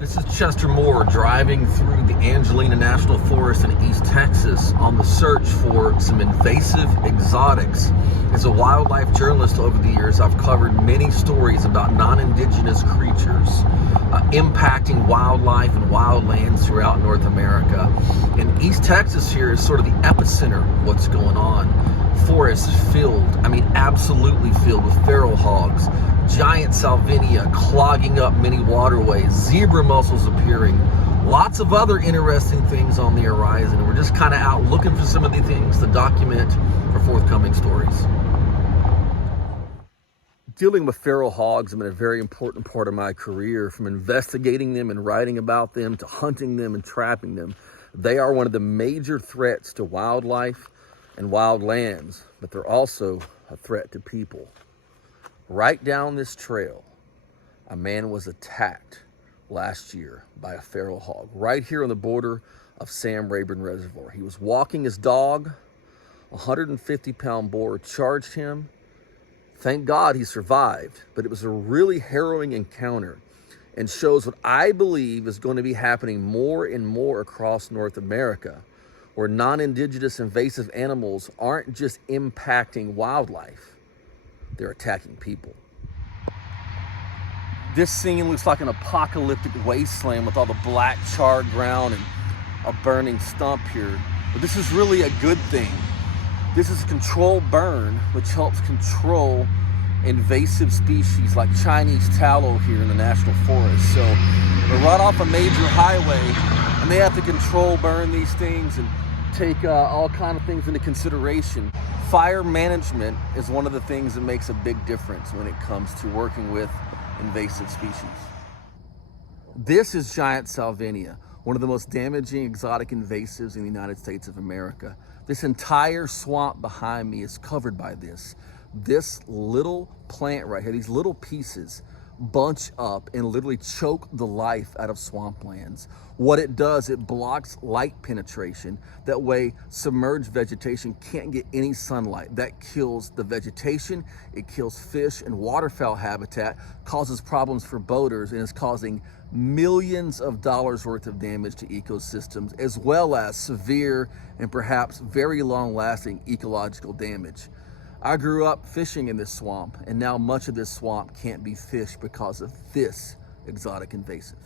This is Chester Moore driving through the Angelina National Forest in East Texas on the search for some invasive exotics. As a wildlife journalist over the years, I've covered many stories about non-indigenous creatures impacting wildlife and wildlands throughout North America. And East Texas here is sort of the epicenter of what's going on. Forest is filled, absolutely filled with feral hogs, giant salvinia clogging up many waterways, zebra mussels appearing, lots of other interesting things on the horizon. We're just kind of out looking for some of the things to document for forthcoming stories. Dealing with feral hogs has been a very important part of my career, from investigating them and writing about them to hunting them and trapping them. They are one of the major threats to wildlife and wildlands, but they're also a threat to people. Right down this trail, a man was attacked last year by a feral hog, right here on the border of Sam Rayburn Reservoir. He was walking his dog. A 150-pound boar charged him. Thank God he survived, but it was a really harrowing encounter and shows what I believe is going to be happening more and more across North America, where non-indigenous invasive animals aren't just impacting wildlife, they're attacking people. This scene looks like an apocalyptic wasteland with all the black charred ground and a burning stump here. But this is really a good thing. This is a controlled burn, which helps control invasive species like Chinese tallow here in the National Forest. So we're right off a major highway, and they have to control burn these things and take all kind of things into consideration. Fire management is one of the things that makes a big difference when it comes to working with invasive species. This is giant salvinia, one of the most damaging exotic invasives in the United States of America. This entire swamp behind me is covered by this. This little plant right here, these little pieces bunch up and literally choke the life out of swamplands. What it does, it blocks light penetration. That way, submerged vegetation can't get any sunlight. That kills the vegetation, it kills fish and waterfowl habitat, causes problems for boaters, and is causing millions of dollars worth of damage to ecosystems, as well as severe and perhaps very long-lasting ecological damage. I grew up fishing in this swamp, and now much of this swamp can't be fished because of this exotic invasive.